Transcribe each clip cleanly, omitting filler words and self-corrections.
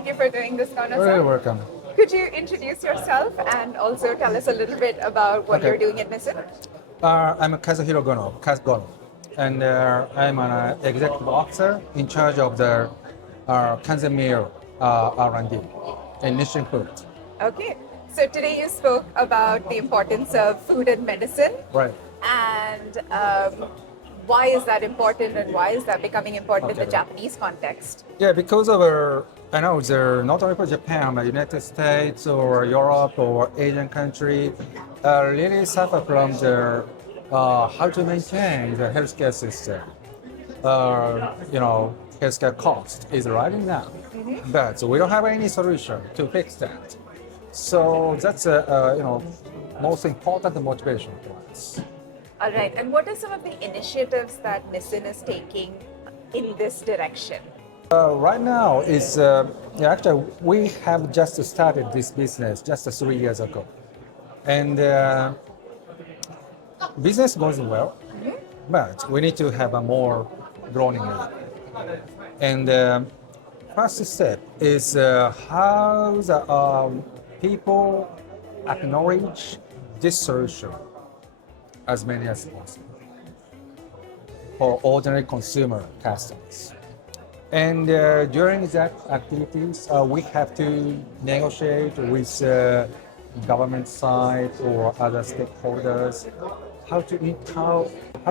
Thank you for doing this, Very Gono-san. welcome. Could you introduce yourself and also tell us a little bit about what Okay. you're doing at Nissin? I'm Kazuhiro Gono, Kaz Gono, and I'm an executive officer in charge of the Kanzen Meshi R&D in Nissin Foods. Okay, so today you spoke about the importance of food and medicine, Right. and why is that important and why is that becoming important in the Okay. Japanese context? Yeah, because of I know they're not only for Japan, but United States or Europe or Asian country really suffer from the how to maintain the healthcare system. Healthcare cost is rising now, but we don't have any solution to fix that. So that's most important motivation for us. All right, and what are some of the initiatives that Nissin is taking in this direction? Right now is actually we have just started this business just 3 years ago, and business goes well, but we need to have a more growing rate. And first step is how the people acknowledge this solution as many as possible for ordinary consumer customers. And during that activities, we have to negotiate with government side or other stakeholders how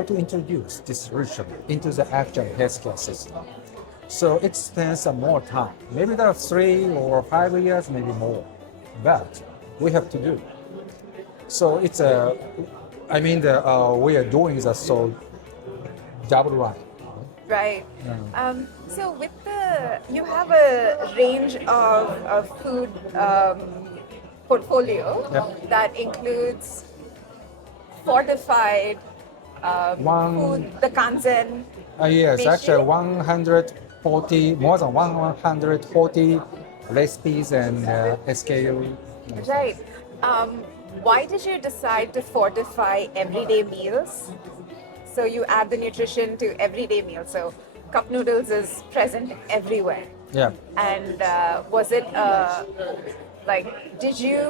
to introduce this solution into the actual healthcare system. So it spends some more time. Maybe there are 3 or 5 years, maybe more, but we have to do. So it's we are doing that so double right. Right. So with you have a range of food portfolio Yep. that includes fortified food, the Kanzen Yes, Meshi. actually 140, more than 140 recipes and SKU. Right. Why did you decide to fortify everyday meals? So you add the nutrition to everyday meals. So cup noodles is present everywhere. Yeah. And was it did you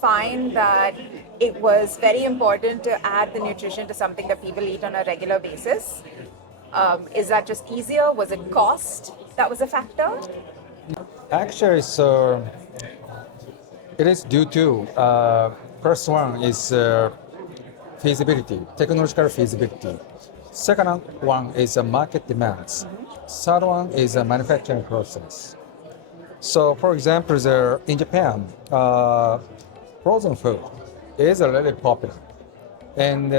find that it was very important to add the nutrition to something that people eat on a regular basis? Is that just easier? Was it cost that was a factor? Actually, it is due to first one is feasibility, technological feasibility. Second one is market demands. Third one is a manufacturing process. So, for example, in Japan, frozen food is really popular, and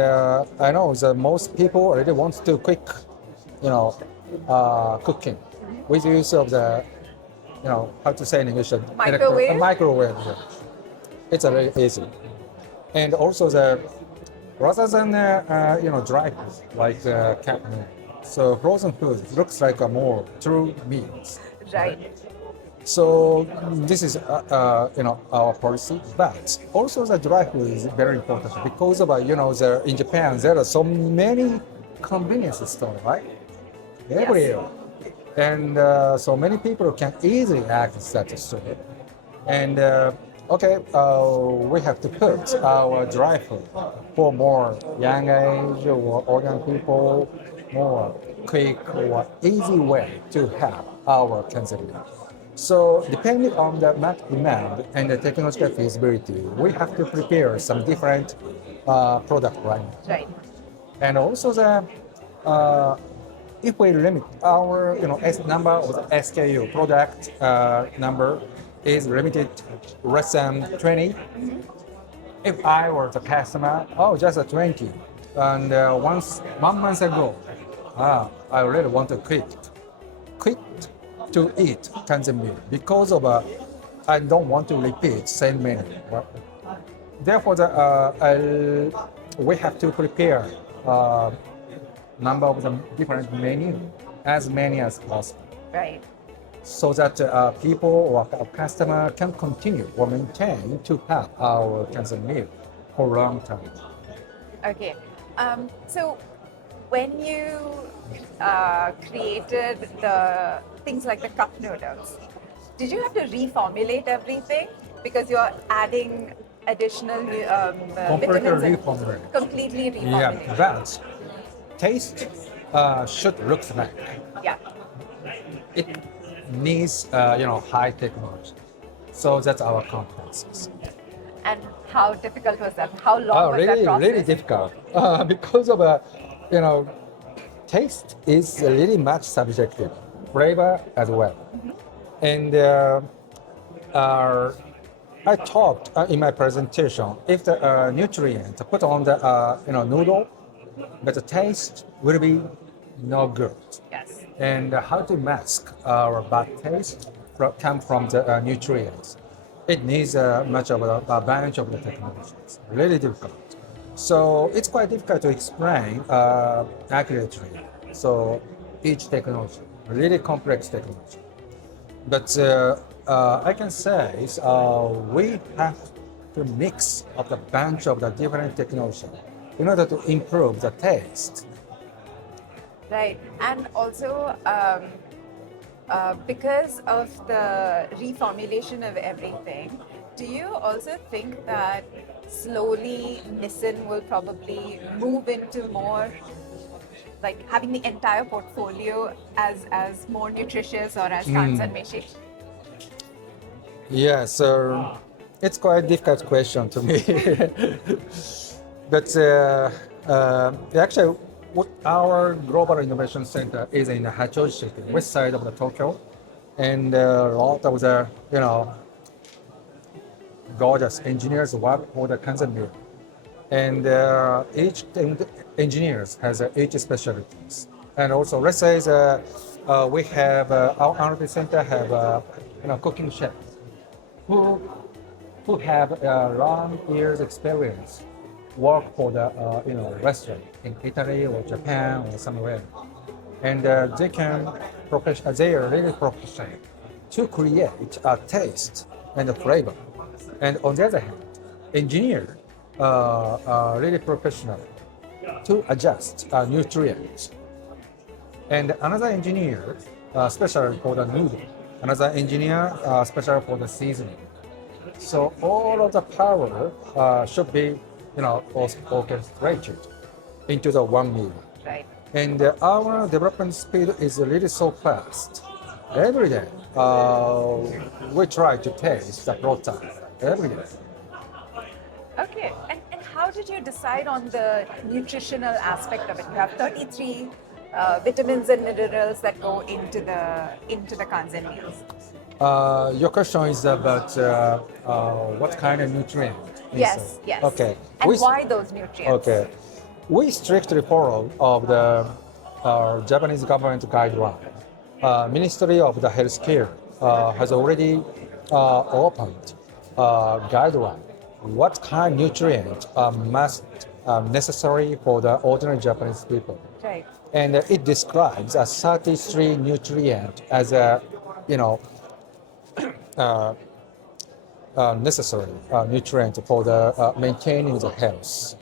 I know that most people already want to quick, cooking with use of the, how to say in English, Microwave? microwave. Yeah. It's really easy, and also rather than dry food like cat meat, so frozen food looks like a more true meals. Right. So this is our policy, but also the dry food is very important because of in Japan there are so many convenience stores, right? Everywhere, and so many people can easily access that store. And we have to put our dry food for more young age or older people, more quick or easy way to have our consumption. So depending on the market demand and the technological feasibility, we have to prepare some different product line. Right. And also if we limit our number of the SKU product number is limited less than 20. If I were the customer, just a 20. And 1 month ago, I really want to quit to eat Kanzen meal because of I don't want to repeat same menu. Therefore, we have to prepare number of the different menu, as many as possible, Right. so that people or our customer can continue or maintain to have our Kanzen meal for long time. Okay. So when you created the things like the cup noodles, Did you have to reformulate everything because you're adding additional Completely vitamins and reformulate. completely Yeah, reformulate? but taste should look like Yeah. it needs high technology. So that's our competencies. And how difficult was that? How long Oh, was that really, process? really difficult because of you know, taste is really much subjective, flavor as well. And uh, I talked in my presentation if the nutrient put on the noodle, but the taste will be no good. Yes. And how to mask our bad taste come from the nutrients. It needs much of a bunch of the technologies. Really difficult. So it's quite difficult to explain accurately. So each technology, really complex technology. But I can say we have to mix of the bunch of the different technology in order to improve the taste. Right. And also, because of the reformulation of everything, do you also think that slowly Nissin will probably move into more like having the entire portfolio as more nutritious or as Kanzen Meshi? Yeah, so it's quite a difficult question to me. But actually, our global innovation center is in Hachoji City, west side of the Tokyo, and a lot of the gorgeous engineers work for the Kanzen mill, and each engineers has each specialties. And also, let's say we have our R&D center have cooking chef who who have long years experience work for the restaurant in Italy or Japan or somewhere, and they are really professional to create a taste and a flavor. And on the other hand, engineer are really professional to adjust nutrients. And another engineer special for the noodle, another engineer special for the seasoning. So all of the power should be, orchestrated into the one meal. Right. And our development speed is really so fast. Every day, we try to taste the prototype. Every day. Okay. And how did you decide on the nutritional aspect of it? You have 33 vitamins and minerals that go into the Kanzen meals. Your question is about what kind of nutrient? Yes, inside. yes. Okay. And why those nutrients? Okay. We strictly follow of the Japanese government guideline. Ministry of the Healthcare has already opened guideline. What kind of nutrient must necessary for the ordinary Japanese people? Right. And it describes a 33 nutrient as a, uh, necessary nutrient for the maintaining the health.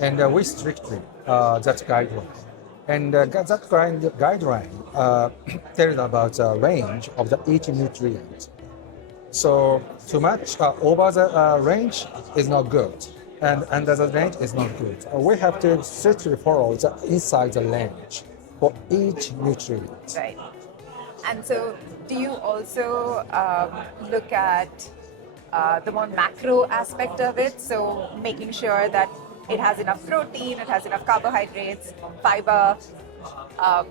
And we strictly that guideline. And guideline tells about the range of the each nutrient. So too much over the range is not good, and under the range is not good. We have to strictly follow the inside the range for each nutrient. Right. And so, do you also look at the more macro aspect of it? So, making sure that it has enough protein, it has enough carbohydrates, fiber, um,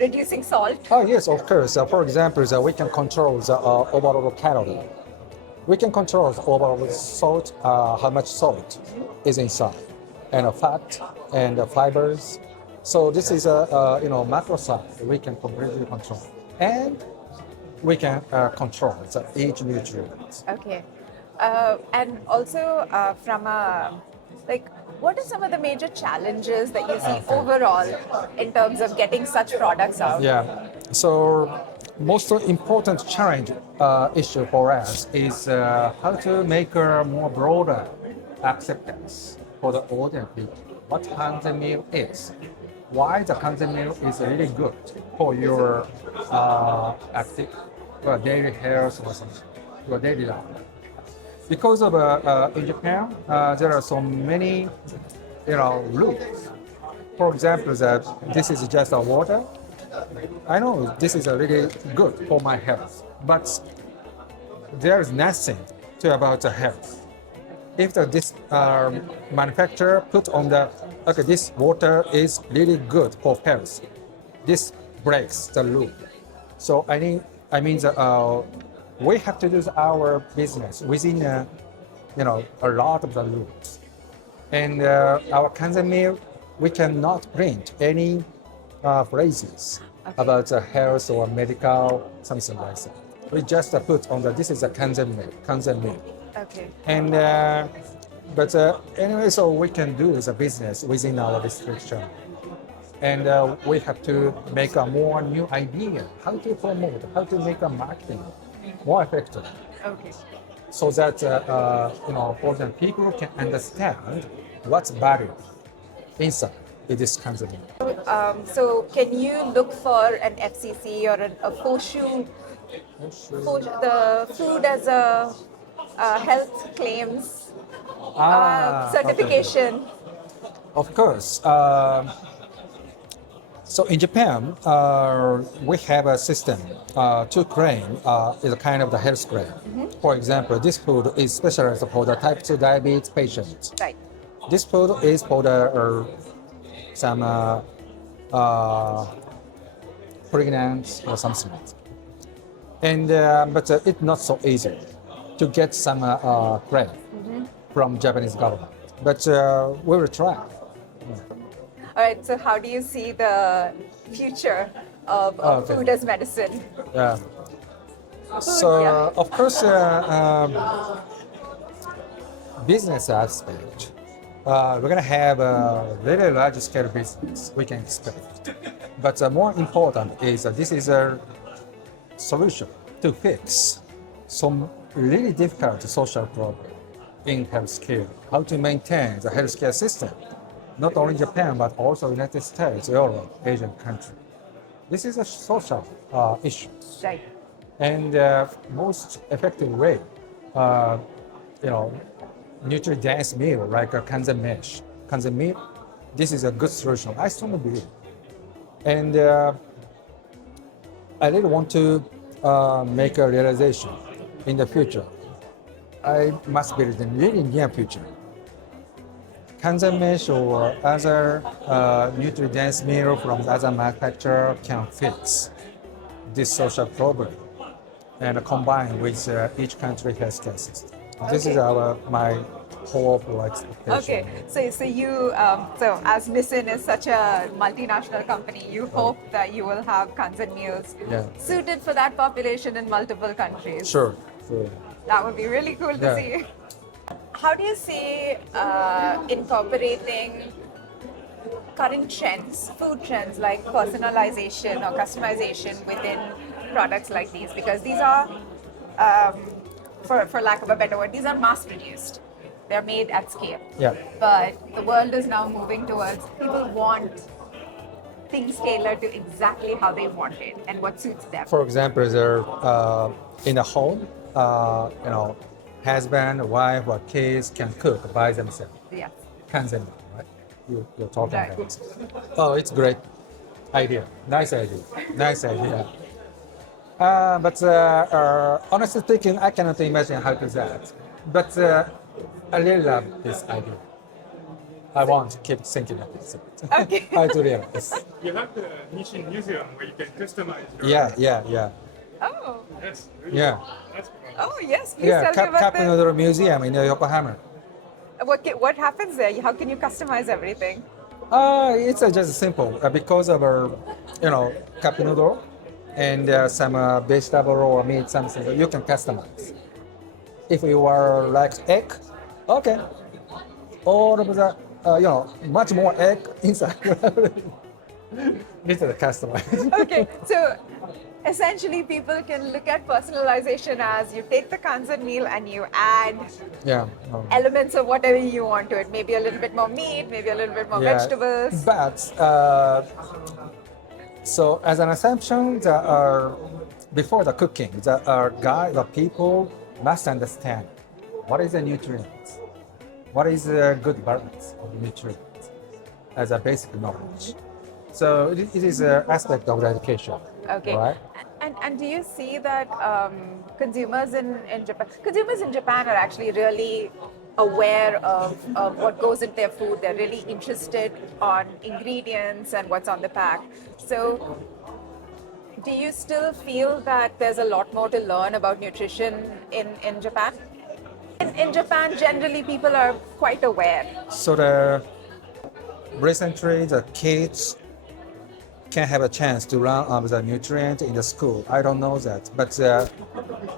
reducing salt. Oh yes, of course. For example, we can control the overall calorie. We can control the overall salt, how much salt is inside, and fat and fibers. So this is a macro side we can completely control, and we can control each nutrient. Okay. And also, from a like, what are some of the major challenges that you see overall in terms of getting such products out? Yeah. So most important challenge issue for us is how to make a more broader acceptance for the ordinary people. What Kanzen meal is, why the Kanzen meal is really good for your your daily health or something, your daily life. Because of in Japan, there are so many, rules. For example, that this is just a water. I know this is a really good for my health, but there is nothing to about the health. If this manufacturer put on the okay, this water is really good for health, this breaks the rule. So I mean that we have to do our business within a lot of the rules. And our Kanzen meal, we cannot print any phrases about health or medical, something like that. We just put on the this is a Kanzen meal. Okay. And but anyway, so we can do the business within our restriction, and we have to make a more new idea how to promote, how to make a marketing more effective, Okay. so that for the people can understand what's value inside in this kind of thing. So can you look for an FCC or a the food as a health claims Okay. certification? Of course. So in Japan, we have a system to claim is a kind of the health claim. For example, this food is specialized for the type 2 diabetes patients. Right. This food is for the some pregnant or something like that. And but it's not so easy to get some claim from Japanese government. But we will try. All right. So how do you see the future of Okay. food as medicine? Yeah. So yeah. of course, business aspect, we're gonna have a very large scale business. We can expect, but more important is this is a solution to fix some really difficult social problem in healthcare. How to maintain the healthcare system, not only Japan but also United States, Europe, Asian country. This is a social issue. Right. And most effective way, nutrient-dense meal like a Kanzen Meshi. Kanzen meal, this is a good solution. I strongly believe. And I really want to make a realization in the future. I must build in really near future. Kanzen Meshi or other nutrient-dense meal from other manufacturer can fix this social problem and combine with each country healthcare system. This is my hope or expectation. Okay, so as Nissin is such a multinational company, you hope that you will have Kanzen meals suited for that population in multiple countries. Sure. That would be really cool to see. How do you see incorporating current trends, food trends like personalization or customization within products like these? Because these are, for lack of a better word, these are mass produced. They're made at scale. Yeah. But the world is now moving towards people want things tailored to exactly how they want it and what suits them. For example, they're in a home, husband, wife, or kids can cook by themselves. Yeah. Kanzen, right? You're talking Right. about. Oh, it's great idea. Nice idea. Nice idea. But honestly speaking, I cannot imagine how to do that. But I really love this idea. I want to keep thinking about it. Okay. I do realize. You have the Nissin Museum where you can customize your Yeah. Oh. That's really Yeah. That's cool. Oh yes. Please Yeah, tell me about Cup this. Noodle Museum in Yokohama. What happens there? How can you customize everything? It's just simple because of our, cup noodle and some vegetable or meat, something that you can customize. If you are like egg, okay, all of the, much more egg inside. It's a customize. Okay, so essentially people can look at personalization as you take the Kanzen meal and you add Yeah. elements of whatever you want to it. Maybe a little bit more meat, maybe a little bit more vegetables. But so as an assumption, before the cooking, the people must understand what is the nutrients, what is a good balance of nutrients as a basic knowledge. So it is an aspect of the education. Okay. Right? And do you see that consumers in Japan are actually really aware of what goes into their food? They're really interested on ingredients and what's on the pack. So do you still feel that there's a lot more to learn about nutrition in Japan? In Japan, generally people are quite aware. So the recently the kids can have a chance to learn about the nutrient in the school. I don't know that, but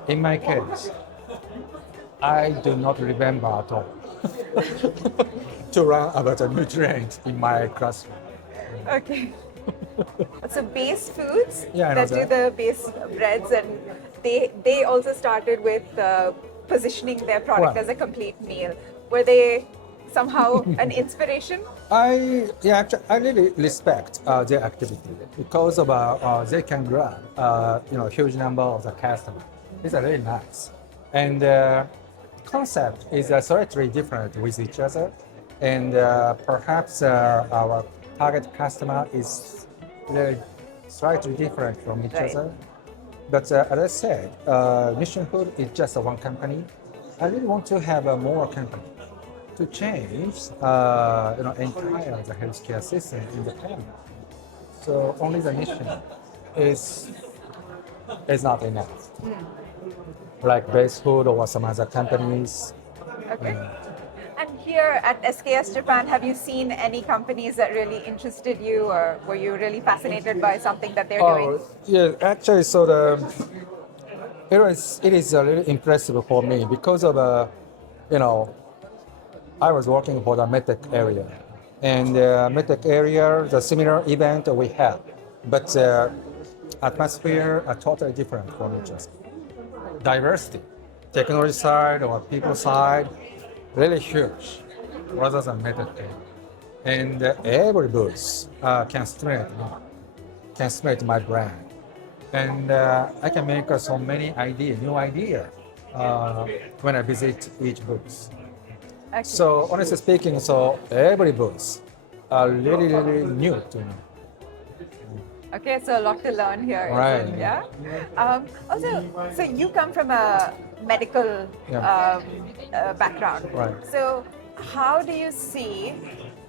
in my case, I do not remember at all to learn about the nutrient in my classroom. Okay. So base foods Yeah, I know that do that. the base breads, and they also started with positioning their product Right. as a complete meal. Were they somehow an inspiration? Actually, I really respect their activity because of they can grab huge number of the customers. It's really nice, and concept is slightly different with each other, and perhaps our target customer is really slightly different from each Right. other. But as I said, Mission Food is just one company. I really want to have more companies to change, entire the healthcare system in Japan. So only the mission is not enough. Like Base Food or some other companies. Okay. And here at SKS Japan, have you seen any companies that really interested you, or were you really fascinated by something that they're doing? Yeah, actually, so it is really impressive for me because of I was working for the medtech area, and medtech area, the similar event we had, but atmosphere are totally different from each other. Diversity, technology side or people side, really huge, rather than medtech area. And every booth can stimulate my brand, and I can make so many new idea when I visit each booth. Okay. So honestly speaking, so every booth are really new to me. Okay, so a lot to learn here. Right. Isn't it? Yeah. Also, so you come from a medical Yeah. background. Right. So how do you see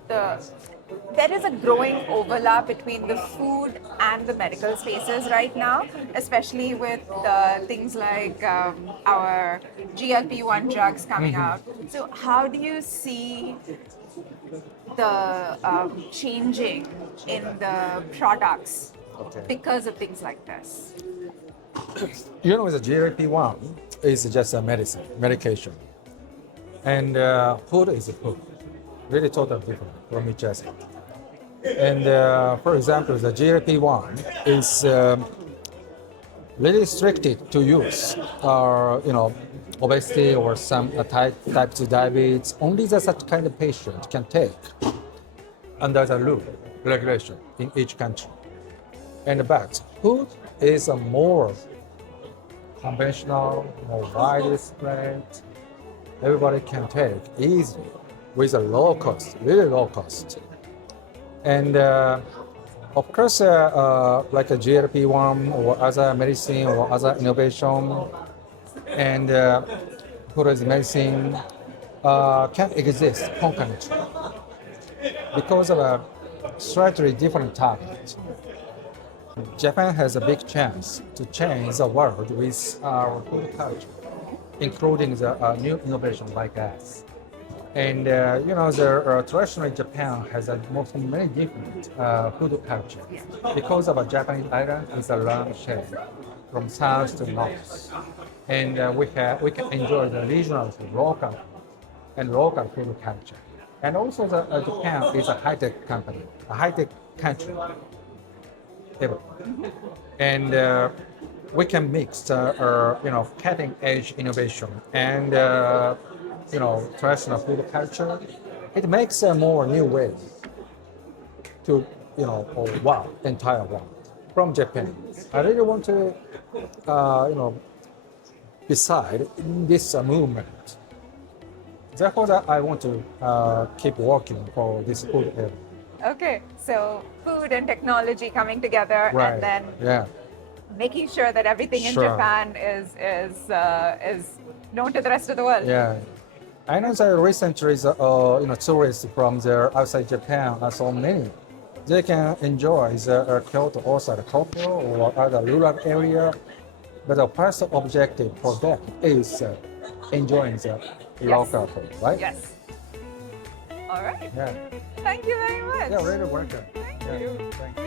there is a growing overlap between the food and the medical spaces right now, especially with things like our GLP-1 drugs coming out. So how do you see the changing in the products Okay. because of things like this? The GLP-1 is just a medication, and food is food, really totally different from each other. And for example, the GLP-1 is really restricted to use, obesity or some type 2 diabetes. Only such kind of patient can take under the regulation in each country. And but food is a more conventional, more widespread. Everybody can take easily with a low cost, really low cost. And of course, like a GLP-1 or other medicine or other innovation, and food as medicine can exist concurrently because of a slightly different target. Japan has a big chance to change the world with our food culture, including the new innovation like us. And traditionally Japan has many different food culture because of a Japanese island is a long shape from south to north, and we can enjoy the regional local food culture. And also, Japan is a high-tech company, a high-tech country, and we can mix cutting-edge innovation and traditional food culture. It makes a more new way to entire world. from Japan. I really want to, decide in this movement. Therefore, that I want to keep working for this food area. Okay, so food and technology coming together, and then yeah, making sure that everything in Sure. Japan is known to the rest of the world. yeah. I know that recently, tourists from the outside Japan are so many. They can enjoy the Kyoto, Osaka, Tokyo, or other rural area. But the first objective for them is enjoying the local food, right? Yes. All right. Yeah. Thank you very much. Yeah, really welcome. Thank Yeah, you. thank you.